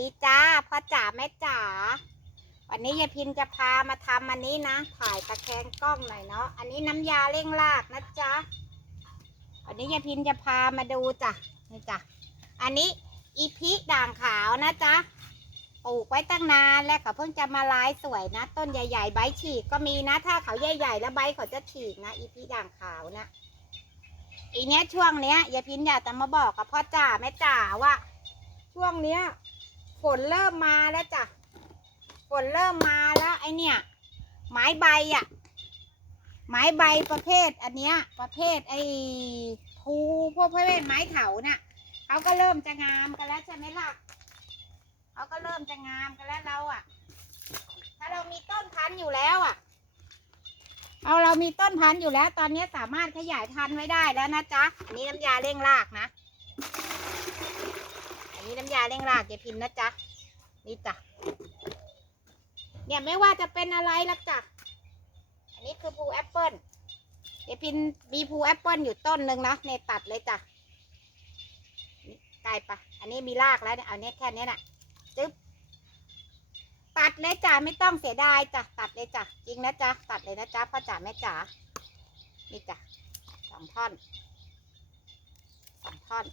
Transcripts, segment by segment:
ดีจ้าพ่อจ๋าแม่จ๋าวันนี้ยายพินจะพามาทำอันนี้นะ ถ่ายตะแคงกล้องหน่อยเนาะอันนี้น้ำยาเร่งรากนะจ๊ะวันนี้ยายพินจะพามาดูจ้ะนี่จ้ะอันนี้อีพิด่างขาวนะจ๊ะปลูกไว้ตั้งนานแล้วเขาเพิ่งจะมาลายสวยนะ ต้นใหญ่ๆใบฉีกก็มีนะ ถ้าเขาใหญ่ๆแล้วใบเขาจะฉีกนะ อีพิด่างขาวนะอีเนี้ยช่วงเนี้ยยายพินอยากจะมาบอกกับพ่อจ๋าแม่จ๋าว่า ช่วงเนี้ย ฝนเริ่มมาแล้วจ้ะฝนเริ่มมาแล้วไอเนี่ยไม้ใบอะไม้ใบประเภทอันเนี้ยประเภทไอภูพวกประเภทไม้เถาน่ะเขาก็เริ่มจะงามกันแล้วใช่ไหมล่ะเขาก็เริ่มจะงามกันแล้วเราอะถ้าเรามีต้นพันธุ์อยู่แล้วอะเอาเรามีต้นพันธุ์อยู่แล้ว ตอนนี้สามารถขยายพันธุ์ไว้ได้แล้วนะจ๊ะอันนี้น้ำยาเร่งรากนะ นี้น้ำยาเร่งรากอย่าพินนะจ๊ะ นี่จ้ะ เนี่ยไม่ว่าจะเป็นอะไรละจ้ะ อันนี้คือภูแอปเปิลยายพินมีภูแอปเปิลอยู่ต้นหนึ่งนะเนตัดเลยจ้ะไกลปะอันนี้มีรากแล้วเนี่ยเอาเนี้ยแค่นี้น่ะจึ๊บ ตัดเลยจ้ะไม่ต้องเสียดายจ้ะตัดเลยจ้ะจริงนะจ๊ะตัดเลยนะจ๊ะพ่อจ๋าแม่จ๋า นี่จ้ะสองท่อนสองท่อน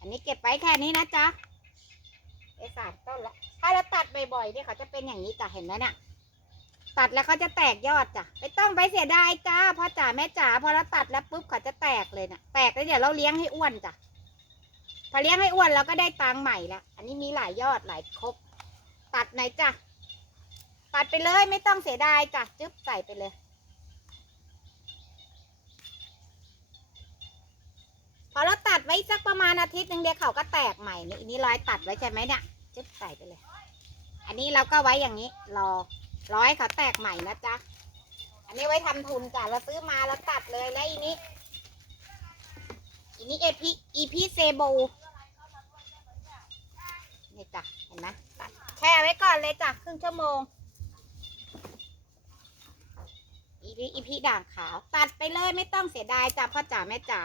อันนี้เก็บไว้แค่นี้นะจ๊ะ ไอ้สามต้นละถ้าเราตัดบ่อยๆเนี่ยเขาจะเป็นอย่างนี้จ้ะเห็นไหมเนี่ยตัดแล้วเขาจะแตกยอดจ้ะไม่ต้องไปเสียดายจ้าพ่อจ๋าแม่จ๋าพอเราตัดแล้วปุ๊บเขาจะแตกเลยน่ะ แตกแล้วเดี๋ยวเราเลี้ยงให้อ้วนจ้ะพอเลี้ยงให้อ้วนเราก็ได้ตังใหม่ละอันนี้มีหลายยอดหลายครบตัดไหนจ้ะตัดไปเลยไม่ต้องเสียดายจ้ะจึ๊บใส่ไปเลย พอเราตัดไว้สักประมาณอาทิตย์หนึ่งเดียวเขาก็แตกใหม่นี่นนี้รอยตัดไว้ใช่ไหมเนี่ยจึ๊บใส่ไปเลย อันนี้เราก็ไว้อย่างนี้ รอร้อยเขาแตกใหม่นะจ๊ะอันนี้ไว้ทำทุนจ้ะเราซื้อมาแล้วตัดเลยแล้วอีนี้อีนี้เอพีอีพีเซโบนี่จ้ะเห็นไหมตัดแช่ไว้ก่อนเลยจ้ะครึ่งชั่วโมงอีพีอีพีด่างขาว ตัดไปเลยไม่ต้องเสียดายจ้ะพ่อจ๋าแม่จ๋า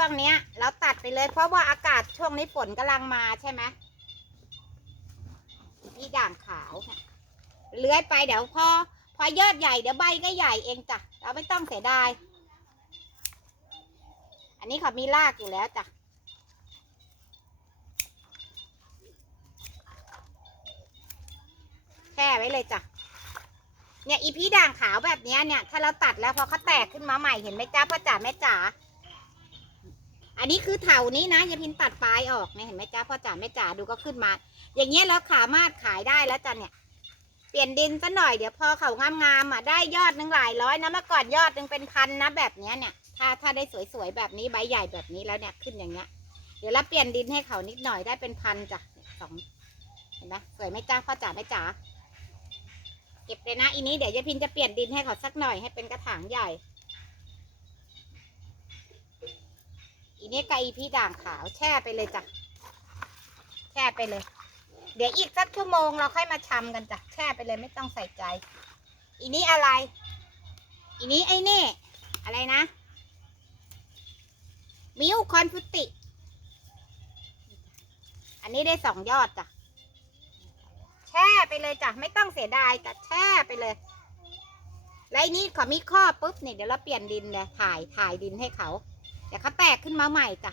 ช่วงเนี้ย เราตัดไปเลย เพราะว่าอากาศช่วงนี้ฝนกำลังมาใช่ไหมนี่ด่างขาวเลื้อยไปเดี๋ยวพอพอยอดใหญ่เดี๋ยวใบก็ใหญ่เองจ้ะเราไม่ต้องเสียดาย อันนี้เขามีรากอยู่แล้วจ้ะแช่ไว้เลยจ้ะเนี่ยอีพีด่างขาวแบบนี้เนี่ย ถ้าเราตัดแล้วพอเขาแตกขึ้นมาใหม่เห็นไหมจ้าพ่อจ๋าแม่จ๋า อันนี้คือเถานี้นะยายพินตัดปลายออกเนี่ยเห็นไหมจ้าพ่อจ๋าแม่จ๋าดูก็ขึ้นมา อย่างเงี้ยเราสามารถขายได้แล้วจ้ะเนี่ย เปลี่ยนดินซะหน่อยเดี๋ยวพอเขางามๆอะได้ยอดหนึ่งหลายร้อยนะเมื่อก่อนยอดหนึ่งเป็นพันนะแบบเนี้ยเนี่ย ถ้าถ้าได้สวยๆแบบนี้ใบใหญ่แบบนี้แล้วเนี่ยขึ้นอย่างเงี้ย เดี๋ยวเราเปลี่ยนดินให้เขานิดหน่อยได้เป็นพันจ้ะสองเห็นไหมสวยไหมจ้าพ่อจ๋าแม่จ๋าเก็บเลยนะอีนี้เดี๋ยวยายพินจะเปลี่ยนดินให้เขาสักหน่อยให้เป็นกระถางใหญ่ อีนี้ไก่พี่ด่างขาวแช่ไปเลยจ้ะ แช่ไปเลย เดี๋ยวอีกสักชั่วโมงเราค่อยมาชำกันจ้ะ แช่ไปเลยไม่ต้องใส่ใจ อีนี้อะไร อีนี้ไอ้นี่ อะไรนะ มิวคอนฟุติ อันนี้ได้สองยอดจ้ะ แช่ไปเลยจ้ะ ไม่ต้องเสียดายจ้ะแช่ไปเลยแล้วไอ้นี่เขามีข้อปุ๊บเนี่ยเดี๋ยวเราเปลี่ยนดินเลยถ่ายถ่ายดินให้เขา เดี๋ยวเขาแตกขึ้นมาใหม่จ้ะ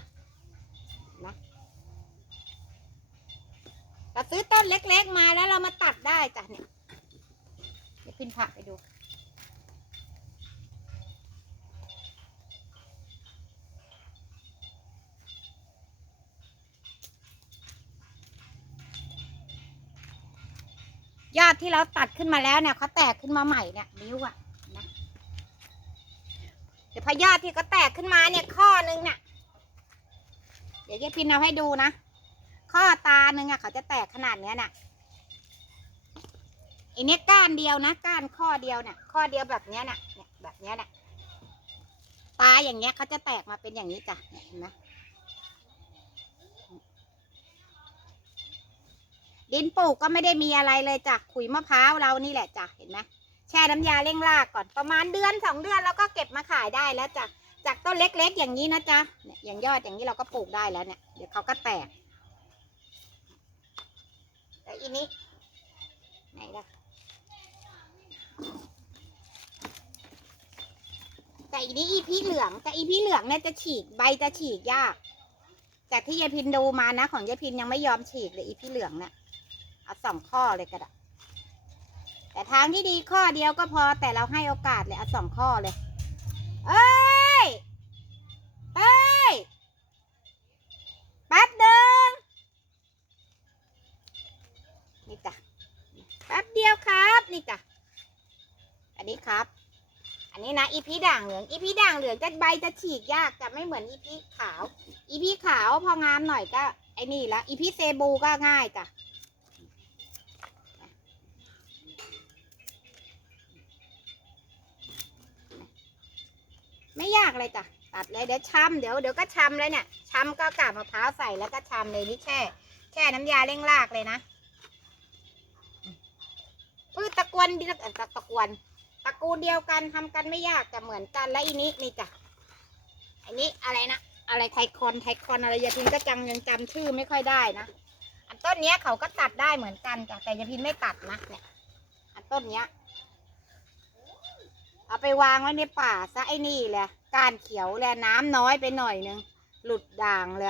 นะเราซื้อต้นเล็กๆมาแล้วเรามาตัดได้จ้ะเนี่ยเดี๋ยวพินผักไปดูยอดที่เราตัดขึ้นมาแล้วเนี่ยเขาแตกขึ้นมาใหม่เนี่ยนิ้วอะนะ ดี๋ยวพยอดที่เขาแตกขึ้นมาเนี่ยข้อนึงเนี่ยเดี๋ยวยายพินเอาให้ดูนะ ข้อตาหนึ่งอะเขาจะแตกขนาดเนี้ยน่ะอันนี้ก้านเดียวนะ ก้านข้อเดียวเนี่ยข้อเดียวแบบเนี้ยน่ะเนี่ยแบบเนี้ยน่ะ ตาอย่างเงี้ยเขาจะแตกมาเป็นอย่างนี้จ้ะเห็นไหมดินปลูกก็ไม่ได้มีอะไรเลยจ้ะขุยมะพร้าวเรานี่แหละจ้ะเห็นไหม ช่น้ำยาเร่งรากก่อนประมาณเดือนสองเดือนแล้วก็เก็บมาขายได้แล้วจ้ะจากต้นเล็กๆ อย่างนี้นะจ๊ะเนี่ยอย่างยอดอย่างนี้เราก็ปลูกได้แล้วเนี่ยเดี๋ยวเขาก็แตกแล้วอีนี้ไหนล่ะแต่อีนี้อีพีเหลืองแต่อีพีเหลืองเนี่ยจะฉีกใบจะฉีกยากจากที่ยายพินดูมานะ ของยายพินยังไม่ยอมฉีกเลยอีพี่เหลืองเนี่ยเอาสองข้อเลยก็ได้ แต่ทางที่ดีข้อเดียวก็พอแต่เราให้โอกาสเลยเอาสองข้อเลย เอ้ยเอ้ยแป๊บหนึ่งนี่จ้ะแป๊บเดียวครับนี่จ้ะอันนี้ครับ อันนี้นะอีพีด่างเหลืองอีพีด่างเหลืองจะใบจะฉีกยากจะไม่เหมือนอีพีขาว อีพีขาวพองามหน่อยก็ไอ้นี่ละอีพีเซบูก็ง่ายจ้ะไม่ยากเลยจ้ะตัด เลยเดี๋ยวชำเดี๋ยวเดี๋ยวก็ชำเลยเนี่ยชำก็กาบมะพร้าวใส่แล้วก็ชำเลยนี่แช่ แช่น้ำยาเร่งรากเลยนะพืชตะกวนตะตะกวนตระกูลเดียวกันทำกันไม่ยากแต่เหมือนกันและอีนี้นี่จ้ะอันนี้อะไรนะอะไรไทคอนไทคอนอะไรยาพินก็จำยังจำชื่อไม่ค่อยได้นะอันต้นเนี้ยเขาก็ตัดได้เหมือนกันจ้ะแต่ยาพินไม่ตัดนะเนี่ยอันต้นเนี้ยเอาไปวางไว้ในป่าซะไอ้นี่แหละ กานเขียวแลน้ำน้อยไปหน่อยนึง หลุดด่างเลย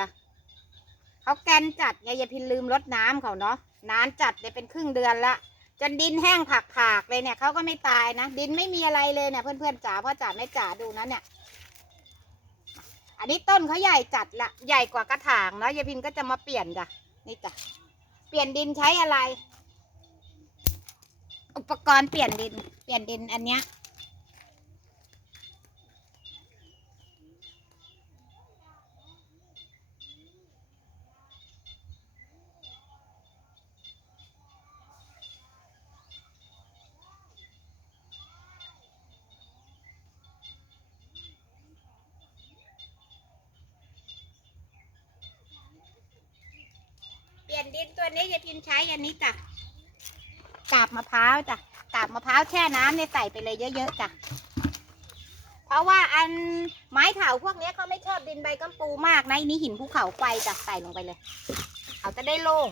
เขาแกนจัดไงยาพินลืมรดน้ำเขาเนาะนานจัดเลยเป็นครึ่งเดือนละจนดินแห้งผักผากเลยเนี่ยเขาก็ไม่ตายนะ ดินไม่มีอะไรเลยเนี่ยเพื่อนๆจ๋าพ่อจ๋าแม่จ๋าดูนะเนี่ย อันนี้ต้นเขาใหญ่จัดละใหญ่กว่ากระถางเนาะยายพินก็จะมาเปลี่ยนจ้ะนี่จ้ะเปลี่ยนดินใช้อะไร อุปกรณ์เปลี่ยนดิน เปลี่ยนดินอันเนี้ยเปลี่ยนดินตัวนี้ยายพิน ใช้อันนี้จ้ะกาบมะพร้าวจ้ะกาบมะพร้าวแช่น้ำเนี่ยใส่ไปเลยเยอะๆจ้ะเพราะว่าอันไม้เถาพวกนี้เขาไม่ชอบดินใบกัมปูมากนะอันนี้หินภูเขาไฟจ้ะใส่ลงไปเลยเขาจะได้โล่ง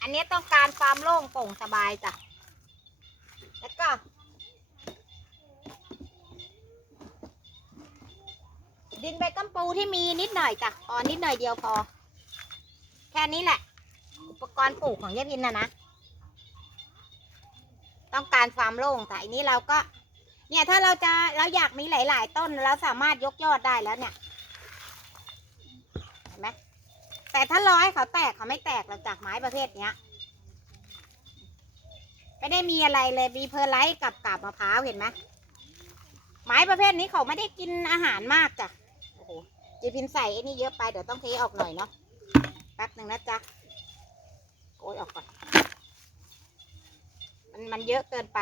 อันนี้ต้องการความโล่งโปร่งสบายจ้ะแล้วก็ดินใบกัมปูที่มีนิดหน่อยจ้ะพอนิดหน่อยเดียวพอ แค่นี้แหละ ปกรณ์ปลูกของยายพินนะนะ ต้องการความโล่งแต่อันนี้เราก็ เนี่ยถ้าเราจะเราอยากมีหลาย ๆ ต้นเราสามารถยกยอดได้แล้วเนี่ยเห็นไหมแต่ถ้ารอให้เขาแตกเขาไม่แตกเราจากไม้ประเภทเนี้ยไม่ได้มีอะไรเลยมีเพอร์ไลท์กับกาบมะพร้าวเห็นไหมไม้ประเภทนี้เขาไม่ได้กินอาหารมากจ้ะโอ้โหจีพินใส่ไอ้นี่เยอะไปเดี๋ยวต้องเทออกหน่อยเนาะแป๊บหนึ่งนะจ๊ะ อ้ยออกก่อน มันมันเยอะเกินไป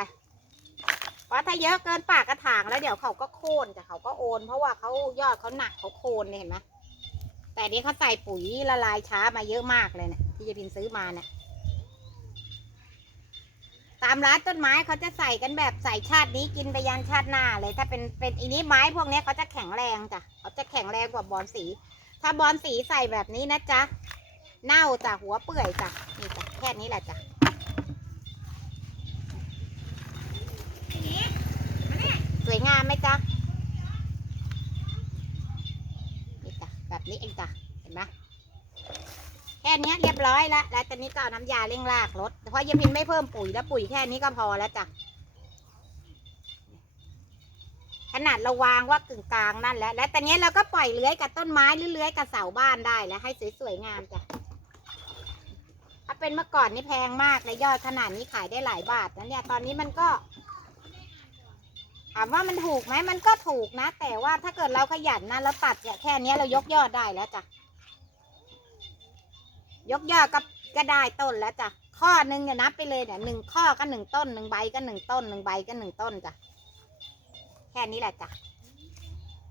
เพราะถ้าเยอะเกินปากกระถางแล้วเดี๋ยวเขาก็โค่นแต่เขาก็โอน เพราะว่าเขายอดเขาหนักเขาโคนเนี่ยเห็นไหมแต่นี้เขาใส่ปุ๋ยละลายช้ามาเยอะมากเลยเนี่ยที่ยายพินซื้อมาเนี่ยตามร้านต้นไม้เขาจะใส่กันแบบใส่ชาตินี้กินไปยันชาติหน้าเลย ถ้าเป็นเป็นอีนี้ไม้พวกนี้เขาจะแข็งแรงจ้ะเขาจะแข็งแรงกว่าบอนสี ถ้าบอนสีใส่แบบนี้นะจ๊ะ เน่าจ้ะหัวเปื่อยจ้ะนี่จ้ะแค่นี้แหละจ้ะสวยงามไหมจ๊ะนี่จ้ะแบบนี้เองจ้ะเห็นไหมแค่นี้เรียบร้อยแล้วแล้วตอนนี้ก็เอาน้ำยาเร่งรากรดเพราะยาพินไม่เพิ่มปุ๋ยแล้วปุ๋ยแค่นี้ก็พอแล้วจ้ะขนาดเราวางว่ากึ่งกลางนั่นแหละ แล้วตอนนี้เราก็ปล่อยเลื้อยกับต้นไม้หรือเลื้อยกับเสาบ้านได้แล้วให้สวยๆงามจ้ะ เป็นเมื่อก่อนนี่แพงมากเลยยอดขนาดนี้ขายได้หลายบาทนะเนี่ยตอนนี้มันก็ถามว่ามันถูกไหมมันก็ถูกนะ แต่ว่าถ้าเกิดเราขยันนะเราตัดเนี่ยแค่นี้เรายกยอดได้แล้วจ้ะยกยอดก็ก็ได้ต้นแล้วจ้ะข้อหนึ่งเนี่ยนับไปเลยเนี่ยหนึ่งข้อก็หนึ่งต้นหนึ่งใบก็หนึ่งต้นหนึ่งใบก็หนึ่งต้นจ้ะแค่นี้แหละจ้ะ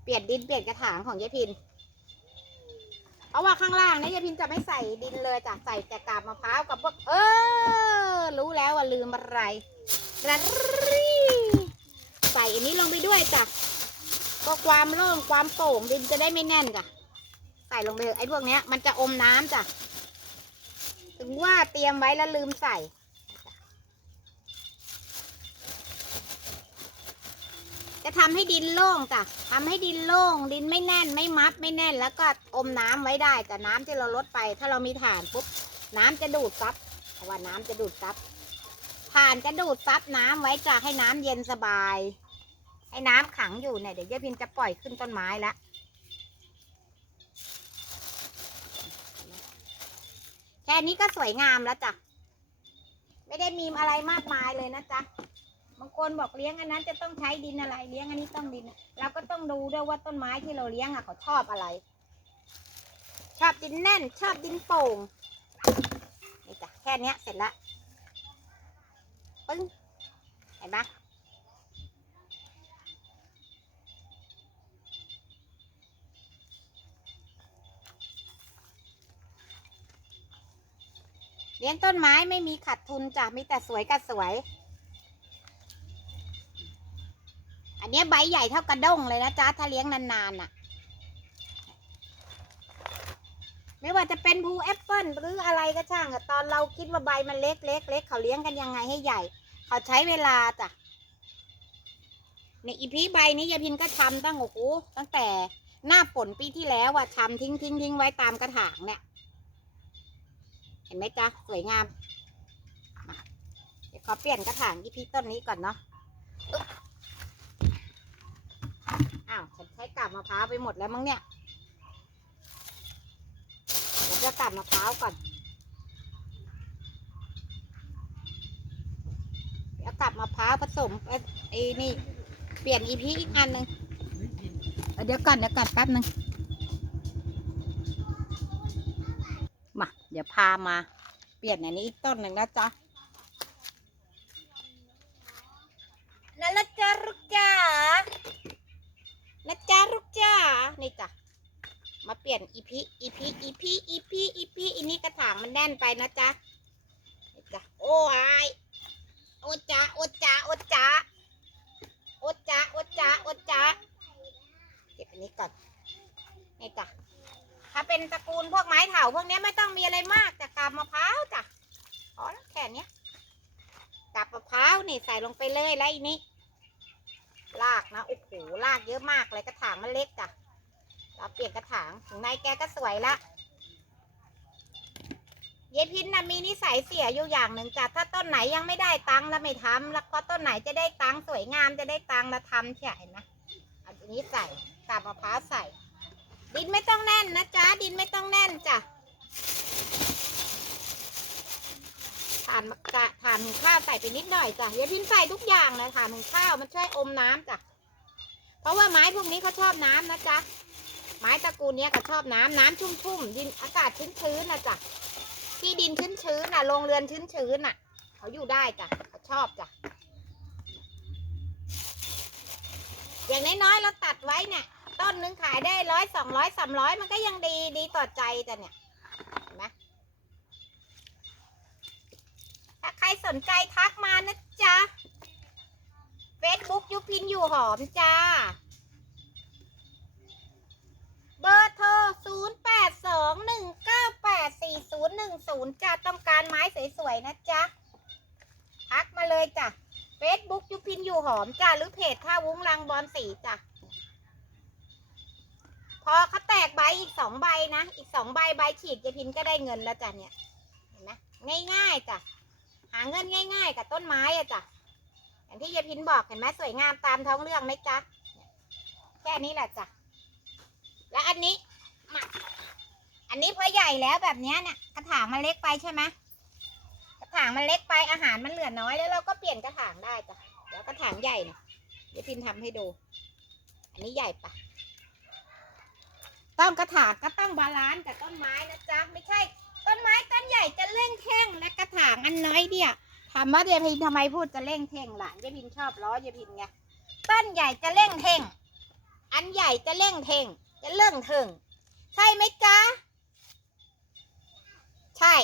เปลี่ยนดินเปลี่ยนกระถางของยายพิน ราะว่าข้างล่างเนี่ยยายพินจะไม่ใส่ดินเลยจ้ะใส่แต่กาบมะพร้าวกับพวกเออ รู้แล้วว่าลืมอะไรระรี่ใส่อันนี้ลงไปด้วยจ้ะก็ความโล่งความโป่งดินจะได้ไม่แน่นจ้ะใส่ลงไปเถอะไอ้พวกเนี้ยมันจะอมน้ำจ้ะถึงว่าเตรียมไว้แล้วลืมใส่ จะทำให้ดินโล่งจ้ะทำให้ดินโล่ง ดินไม่แน่นไม่มัดไม่แน่น แล้วก็อมน้ำไว้ได้แต่น้ำที่เราลดไป ถ้าเรามีถ่านปุ๊บน้ำจะดูดซับเพราะว่าน้ำจะดูดซับถ่านจะดูดซับน้ำไว้จ้ะให้น้ำเย็นสบาย ให้น้ำขังอยู่เนี่ยเดี๋ยวยายพินจะปล่อยขึ้นต้นไม้ล้วแค่นี้ก็สวยงามแล้วจ้ะไม่ได้มีอะไรมากมายเลยนะจ๊ะ บางคนบอกเลี้ยงอันนั้นจะต้องใช้ดินอะไร เลี้ยงอันนี้ต้องดิน เราก็ต้องดูด้วยว่าต้นไม้ที่เราเลี้ยงอะเขาชอบอะไร ชอบดินแน่น ชอบดินโป่งนี่จ้ะแค่นี้เสร็จละปึ้งเห็นปะเลี้ยงต้นไม้ไม่มีขาดทุนจ้ะมีแต่สวยกับสวย อันนี้ใบใหญ่เท่ากระด้งเลยนะจ๊ะถ้าเลี้ยงนานๆน่ะ ไม่ว่าจะเป็นภูแอปเปิลหรืออะไรก็ช่างตอนเราคิดว่าใบมันเล็กเล็กเล็กเขาเลี้ยงกันยังไงให้ใหญ่ เขาใช้เวลาจ้ะเนี่ยอีพีใบนี้ยายพินก็ทำตั้งโอ้โหตั้งแต่หน้าฝนปีที่แล้วอะทำทิ้งทิ้งทิ้งไว้ตามกระถางเนี่ย เห็นไหมจ๊ะสวยงามเดี๋ยวขอเปลี่ยนกระถางอีพีต้นนี้ก่อนเนาะ อ้าวฉันใช้กาบมะพร้าวไปหมดแล้วมั้งเนี่ยเดี๋ยวจะกาบมะพร้าวก่อนเดี๋ยวกาบมะพร้าวผสมไอ้นี่ เปลี่ยนอีพีอีกอันหนึ่งเออเดี๋ยวก่อนเดี๋ยวก่อนแป๊บหนึ่งมาเดี๋ยวพามา เปลี่ยนอันนี้อีกต้นหนึ่งนะจ๊ะนั่นละจ้าลูกจ้า นะจ๊ะลูกจ้า นี่จ้ะ มาเปลี่ ยนอีพีอีพีอีพีอีพีอีพีอีนี่กระถางมันแน่นไปนะจ๊ะจ้ะโอ้ยโอจ้าโอจ้าโอจ้าโอจ้าโอจ้าโอจ้าเก็บอันนี้ก่อนนี่จ้ะถ้าเป็นตระกูลพวกไม้เถาพวกนี้ไม่ต้องมีอะไรมากแต่กาบมะพร้าวจ้ะอแล้วแค่เนี้ยกาบมะพร้าวนี่ใส่ลงไปเลยแล้วอีนี้ลากนะโอ้โหลากเยอะมากเลยกระถางมันเล็กจ้ะ เราเปลี่ยนกระถางถึงในแกก็สวยละเยพินนะมีนิสัยเสียอยู่อย่างหนึ่งจ้ะถ้าต้นไหนยังไม่ได้ตังค์แล้วไม่ทำแล้วพอต้นไหนจะได้ตังค์สวยงามจะได้ตังค์แล้วทำเฉยนไหมอันนี้ใส่กาบมะพร้าวใส่ ดินไม่ต้องแน่นนะจ๊ะดินไม่ต้องแน่นจ้ะถ่านกะถ่านหุงข้าวใส่ไปนิดหน่อยจ้ะเยพินใส่ทุกอย่างเลยถ่านหุงข้าวมันช่วยอมน้ำจ้ะเพราะว่าไม้พวกนี้เขาชอบน้ำนะจ๊ะ ไม้ตระกูลนี้ยเขาชอบน้ำน้ำชุ่มๆดินอากาศชื้นๆนะจ๊ะที่ดินชื้นๆน่ะโรงเรือนชื้นๆน่ะ เขาอยู่ได้จ้ะเขาชอบจ้ะอย่างน้อยๆเราตัดไว้เนี่ย ต้นนึงขายได้ร้อยสองร้อยสามร้อยมันก็ยังดีดีต่อใจจ้ะเนี่ยเห็นไหมถ้าใครสนใจทักมานะจ๊ะเฟซบุ๊กยุพินอยู่หอมจ้า บอร์โทร 0 8 2 1 9 8 4 0 1 0 จ้าต้องการไม้สวยๆ นะจ๊ะทักมาเลยจ้ะเฟซบุ๊กยุพินอยู่หอมจ้าหรือเพจท่าวุ้งลังบอลสีจ้ะพอเขาแตกใบอีกสองใบนะ อีกสองใบใบฉีดยายพินก็ได้เงินแล้วจ้ะเนี่ยเห็นไหมง่ายๆจ้ะหาเงินง่าย ๆ กับต้นไม้อะจ้ะอย่างที่ยายพินบอกเห็นไหมสวยงามตามท้องเรื่องไหมจ๊ะแค่นี้แหละจ้ะ และอันนี้มาอันนี้พอใหญ่แล้วแบบนี้เนี่ยกระถางมันเล็กไปใช่ไหมกระถางมันเล็กไปอาหารมันเหลือน้อยแล้วเราก็เปลี่ยนกระถางได้จ้ะเดี๋ยวกระถางใหญ่เนี่ยเดี๋ยวพินทำให้ดู อันนี้ใหญ่ปะต้องกระถางก็ต้องบาลานซ์กับต้นไม้นะจ๊ะไม่ใช่ ต้นไม้ต้นใหญ่จะเร่งแท่งและกระถางอันน้อยเดียวถามว่ายายพินทำไมพูดจะเร่งเท่งหล่ะยายพินชอบล้อยายพินไงต้นใหญ่จะเร่งเท่งอันใหญ่จะเร่งเท่ง จะเร่งเทิงใช่ไหมจ๊ะ ใช่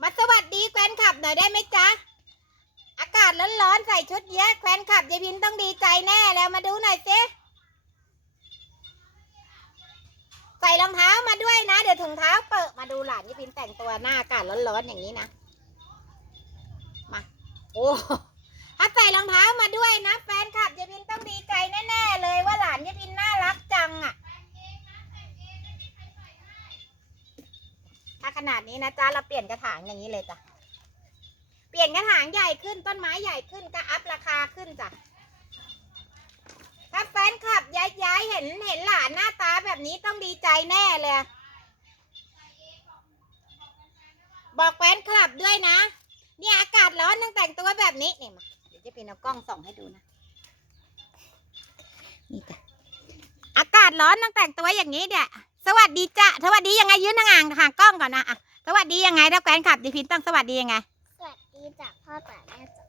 มาสวัสดีแฟนคลับหน่อยได้ไหมจ๊ะ อากาศร้อนๆใส่ชุดเยอะแฟนคลับยายพินต้องดีใจแน่แล้วมาดูหน่อยสิส่รองเท้ามาด้วยนะ เดี๋ยวถุงเท้าเปิดมาดูหลานยี่พินแต่งตัวหน้าอากาศร้อนๆอย่างนี้นะ มา โอ้ถ้าใส่รองเท้ามาด้วยนะ แฟนคลับยี่พินต้องดีใจแน่ๆเลยว่าหลานยี่พินน่ารักจังอะ ถ้าขนาดนี้นะจ๊ะเราเปลี่ยนกระถางอย่างนี้เลยจ้ะ เปลี่ยนกระถางใหญ่ขึ้นต้นไม้ใหญ่ขึ้นก็อัพราคาขึ้นจ้ะ ถ้าแฟนคลับย้ายเห็นเห็นหลานหน้าตาแบบนี้ต้องดีใจแน่เลย บอกแฟนคลับด้วยนะ เนี่ยอากาศร้อนต้งแต่งตัวแบบนี้เนี่ยมาเดี๋ยวจะเป็นเอากล้องส่องให้ดูนะ นี่จ้ะ อากาศร้อนต้งแต่งตัวอย่างนี้เนี่ย สวัสดีจ้ะสวัสดียังไงยืนห่างๆห่างกล้องก่อนนะอะสวัสดียังไงถ้าแฟนคลับดิพินต้องสวัสดียังไง สวัสดีจากพ่อป่าแม่จ๋า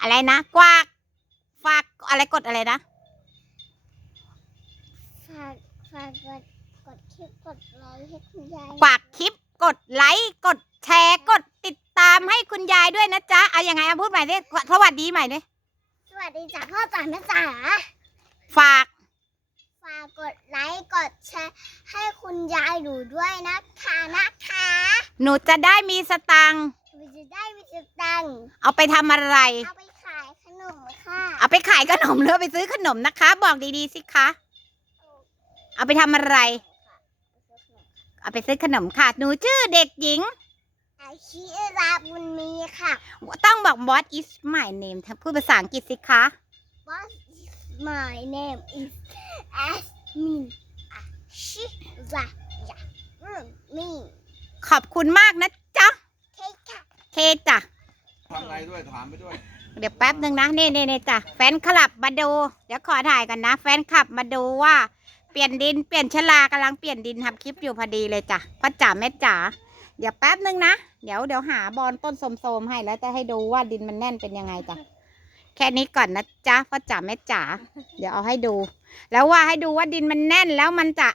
อะไรนะกวากฝากอะไรกดอะไรนะฝากฝากกดกดคลิปกดไลค์ให้คุณยายฝากคลิปกดไลค์กดแชร์กดติดตามให้คุณยายด้วยนะจ๊ะเอายังไงเอาพูดใหม่ดิสวัสดีใหม่ดิสวัสดีจากพ่อป่าแม่จ๋าฝาก ฝากกดไลค์กดแชร์ให้คุณยายดูด้วยนะคะนะคะหนูจะได้มีสตังค์เราจะได้มีสตังค์เอาไปทำอะไร เอาไปขายขนมค่ะเอาไปขายขนมหรือเอาไปซื้อขนมนะคะ บอกดีๆสิคะ เอาไปทำอะไร เอาไปซื้อขนมค่ะ หนูชื่อเด็กหญิง อาชีราบุญมีค่ะ ต้องบอก what is my name พูดภาษาอังกฤษสิคะ What is my name is Asmin อาชีราบุญมีขอบคุณมากนะจ๊ะเค้กค่ะเคจ้ะ ทำอะไรด้วย ถามไปด้วย เดี๋ยวแป๊บหนึ่งนะนี่นี่นี่จ้ะแฟนคลับมาดู เดี๋ยวขอถ่ายกันนะ แฟนคลับมาดูว่าเปลี่ยนดินเปลี่ยนชลากำลังเปลี่ยนดินทำคลิปอยู่พอดีเลยจ้ะพ่อจ๋าแม่จ๋าเดี๋ยวแป๊บหนึ่งนะ เดี๋ยวเดี๋ยวหาบอลต้นโสมๆให้แล้วจะให้ดูว่าดินมันแน่นเป็นยังไงจ้ะ แค่นี้ก่อนนะจ๊ะพ่อจ๋าแม่จ๋าเดี๋ยวเอาให้ดู แล้วว่าให้ดูว่าดินมันแน่นแล้วมันจะ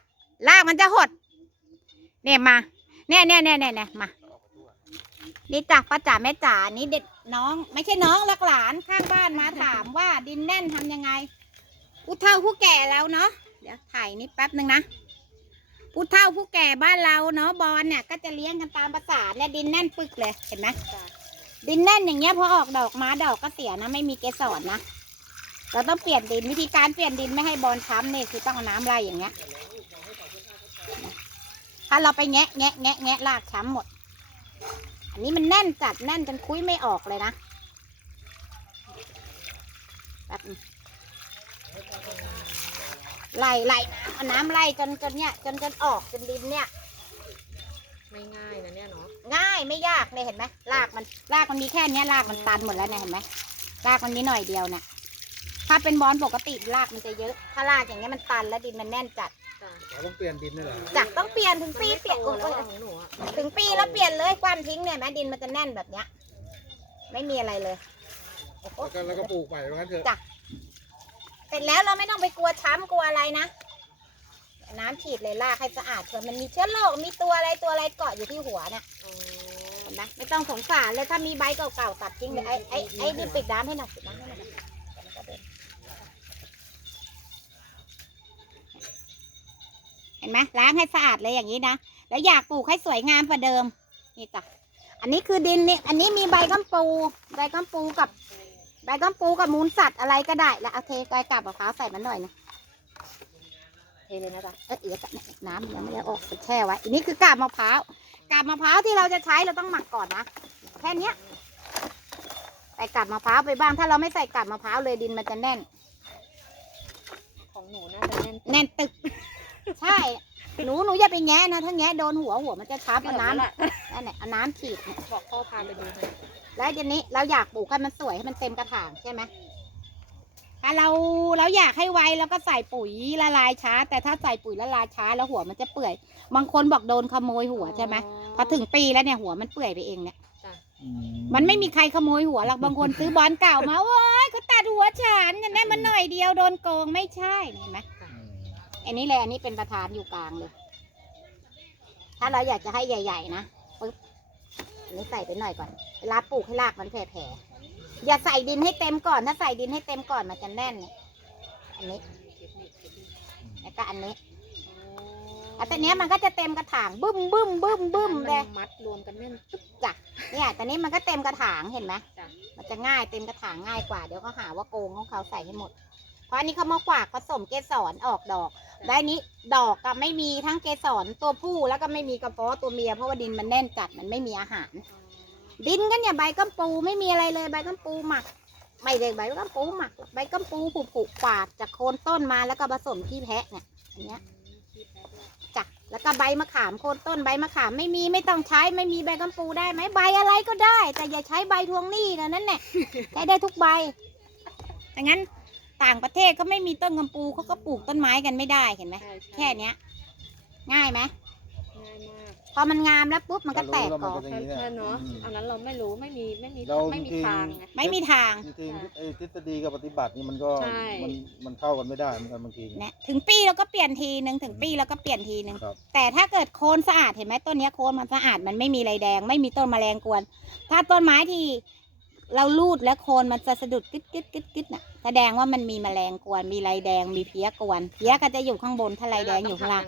รากมันจะหด เนี่ยมาเนี่ยเนี่ยเนี่ยเนี่ยเนี่ยมานี่จ้ะป้าจ๋าแม่จ๋านี่เด็ดน้อง ไม่ใช่น้องลักหลานข้างบ้านมาถามว่าดินแน่นทำยังไงผู้เฒ่าผู้แก่แล้วเนาะเดี๋ยวถ่ายนี่แป๊บหนึ่งนะผู้เฒ่าผู้แก่บ้านเราเนาะบอลเนี่ยก็จะเลี้ยงกันตามภาษาเนี่ยดินแน่นปึกเลยเห็นไหม ดินแน่นอย่างเงี้ยพอออกดอกมาดอกก็เสียนะ ไม่มีเกสรนะ เราต้องเปลี่ยนดินวิธีการเปลี่ยนดินไม่ให้บอลช้ำเนี่ยคือต้องเอาน้ำไล่อย่างเงี้ย ถ้าเราไปแงะแงะแงะแงะรากช้ำหมด อันนี้มันแน่นจัดแน่นจนคุยไม่ออกเลยนะแบบไล่ไล่น้ำเอาน้ำไล่จนจนเนี่ยจนจนออกจนดินเนี่ย ไม่ง่ายนะเนี่ยเนาะ ง่ายไม่ยากเลยเห็นไหมรากมันรากมันมีแค่เนี้ยรากมันตันหมดแล้วเนี่ยเห็นไหมรากมันมีหน่อยเดียวเนี่ยถ้าเป็นบอลปกติรากมันจะเยอะ ถ้ารากอย่างเงี้ยมันตันแล้วดินมันแน่นจัดเราต้องเปลี่ยนดินนี่แหละจักต้องเปลี่ยนถึงปีเปลี่ยนโตโอ้แล้วยอะของหนูอะถึงปีแล้วเปลี่ยนเลยกว้านทิ้งเนี่ยแม้ดินมันจะแน่นแบบเนี้ย ไม่มีอะไรเลยโอ้โหแล้วก็แล้วก็ปลูกใหม่ว่างั้นเถอะเสร็จแล้วเราไม่ต้องไปกลัวช้ำกลัวอะไรนะเอาน้ำฉีดเลยลากให้สะอาดเถอะมันมีเชื้อโรคมีตัวอะไรตัวอะไรเกาะอยู่ที่หัวเนี่ยอ๋อเห็ นไมไม่ต้องสงสารเลยถ้ามีใบเก่าๆตัดทิ้งเลยไอ้ไอ้ไอ้นี่ปิดน้ำให้หน่อยปิดน้ำให้หน่อยเห็นไหมล้างให้สะอาดเลยอย่างนี้นะแล้วอยากปลูกให้สวยงามกว่าเดิมนี่จ้ะอันนี้คือดินนี่อันนี้มีใบกัมปู ใบกัมปูกับ ใบกัมปูกับมูลสัตว์อะไรก็ได้ แล้วเอาเทกอยกับมะพร้าวใส่มันหน่อยนะเทเลยนะจ๊ะเออเอียดน้ำยังไม่ได้ออกไปแช่ไว้อันนี้คือกาบมะพร้าว กาบมะพร้าวที่เราจะใช้เราต้องหมักก่อนนะแค่เนี้ยใส่กาบมะพร้าวไปบ้าง ถ้าเราไม่ใส่กาบมะพร้าวเลยดินมันจะแน่น ของหนูน่าจะแน่นแน่นตึก ใช่หนูหนูอย่าไปแงะนะถ้าแงะโดนหัวหัวมันจะช้ำเอาน้ำแหละนั่นแหละเอาน้ำฉีดเนี่ยบอกพ่อพาไปดูหน่อยแล้วทีนี้เราอยากปลูกให้มันสวยให้มันเต็มกระถางใช่ไหมถ้าเราเราอยากให้ไวเราก็ใส่ปุ๋ยละลายช้า แต่ถ้าใส่ปุ๋ยละลายช้าแล้วหัวมันจะเปื่อย บางคนบอกโดนขโมยหัวใช่ไหมพ อถึงปีแล้วเนี่ยหัวมันเปื่อยไปเองเนี่ยมันไม่มีใครขโมยหัวหรอกบางคนซื้อบอลเก่ามาว้ายเขาตัดหัวฉันอย่างนั้นมันหน่อยเดียวโดนโกงไม่ใช่เห็นไหมอันนี้เลยอันนี้เป็นประธานอยู่กลางเลย ถ้าเราอยากจะให้ใหญ่ ๆ นะปึ๊บอันนี้ใส่ไปหน่อยก่อนเวลาปลูกให้รากมันแผ่ๆอย่าใส่ดินให้เต็มก่อน ถ้าใส่ดินให้เต็มก่อนมันจะแน่นเนี่ยอันนี้แล้วก็อันนี้อ๋อ อะแต่เนี้ยมันก็จะเต็มกระถางบึ้มบึ้มบึ้มบึ้มเลยนมัดรวมกันแน่นตึ๊บจ้ะเนี่ยตอนนี้มันก็เต็มกระถางเห็นไหมจ้ะมันจะง่ายเต็มกระถางง่ายกว่าเดี๋ยวเขาหาว่าโกงของเขาใส่ให้หมด เพราะอันนี้เขามากวากผสมเกสรออกดอกได้วนี้ดอกก็ไม่มีทั้งเกสรตัวผู้แล้วก็ไม่มีกระเพาะตัวเมียเพราะว่าดินมันแน่นจัดมันไม่มีอาหาร ดินกันเนี่ยใบกัมปูไม่มีอะไรเลยใบกัมปูหมักไม่ได้ใบกัมปูหมักใบกัมปูผุผุกวาดจากโคนต้นมาแล้วก็ผสมขี้แพะเนี่ยอันเนี้ยขี้แพ้ด้วย จ้ะแล้วก็ใบมะขามโคนต้นใบมะขามไม่มีไม่ต้องใช้ไม่มีใบกัมปูได้ไหมใบอะไรก็ได้ แต่อย่าใช้ใบทวงหนี้นะนั่นแหละใช้ได้ทุกใบดังนั้นต่างประเทศก็ไม่มีต้นกัมปูเขาก็ปลูกต้นไม้กันไม่ได้เห็นไหมใช่ใช่แค่เนี้ย ง่ายไหมง่ายมาก พอมันงามแล้วปุ๊บมันก็แตกกอมันก็แค่เนาะอันนั้นเราไม่รู้ไม่มีไม่มีเราไม่มีจริงๆทางไงไม่มีทางจริงๆไอ้ทฤษฎีกับปฏิบัตินี่มันก็ใช่มันมันเข้ากันไม่ได้เหมือนกันบางทีเนี่ยถึงปีเราก็เปลี่ยนทีหนึ่งถึงปีเราก็เปลี่ยนทีหนึ่งครับแต่ถ้าเกิดโคนสะอาดเห็นไหมต้นเนี้ยโคนมันสะอาดมันไม่มีไรแดง ไม่มีต้นแมลงกวน ถ้าต้นไม้ที่เราลูดแล้วโคนมันจะสะดุดกึดกึดกึดกึดน่ะแสดงว่ามันมีแมลงกวนมีไรแดงมีเพี้ยกวนเพี้ยก็จะอยู่ข้างบนถ้าไรแดงอยู่ข้างล่าง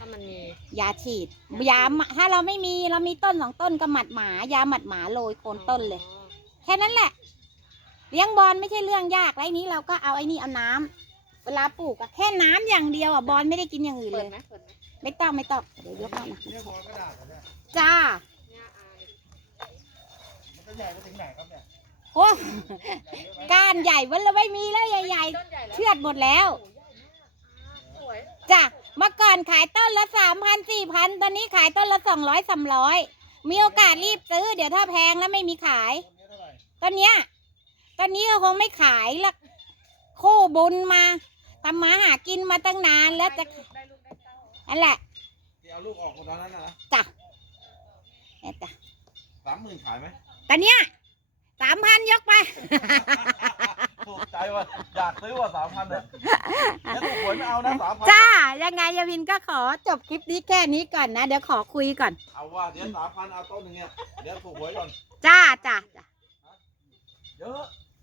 แวเรต้ทำยัไถ้ามันมี ยาฉีดยาหมาถ้าเราไม่มีเรามีต้นสองต้นก็หมัดหมายาหมัดหมาโรยโคนต้นเลยอ๋อแค่นั้นแหละ เลี้ยงบอลไม่ใช่เรื่องยากไรนี้เราก็เอาไอ้นี่เอาน้ำเวลาปลูกอะแค่น้ำอย่างเดียวอะบอลไม่ได้กินอย่างอื่นเปิเลดย ไหมเปิดไหมไม่ต้องไม่ต้องเดี๋ยวยกให้นะเนี่ยพอกระดาษเนี่ยจ้าเนี่ยอายมันจะใหญ่ไปถึงไหนครับเนี่ยโอ้ก้านใหญ่วันละไม่มีแล้วใหญ่ต้นใหญ่ๆแล้วเชือดหมดแล้ว โอ้โหใหญ่มากอ่าสวยจ้ะ เมื่อก่อนขายต้นละสามพันสี่พันตอนนี้ขายต้นละสองร้อยสามร้อยมีโอกาสรีบซื้อ เดี๋ยวถ้าแพงแล้วไม่มีขายต้นนี้เท่าไหร่ตอนเนี้ยตอนนี้ก็คงไม่ขายละคู่บุญมาทำมาหากินมาตั้งนานแล้วจะได้ลูกได้เต้านั่นแหละที่เอาลูกออกตอนนั้นนะนะจ้ะเนี่ยจ้ะสามหมื่นขายไหมตอนเนี้ย สามพันยกไป ถูกใจว่ะอยากซื้อว่ะสามพันเนี่ยแล้วถูกหวยไม่เอานะสามพันจ้า ยังไงยาวินก็ขอจบคลิปนี้แค่นี้ก่อนนะ เดี๋ยวขอคุยก่อน เอาว่าเดี๋ยวสามพันเอาต้นหนึ่งเนี่ยเดี๋ยวถูกหวยก่อน จ้าจ้าจ้าเยอะ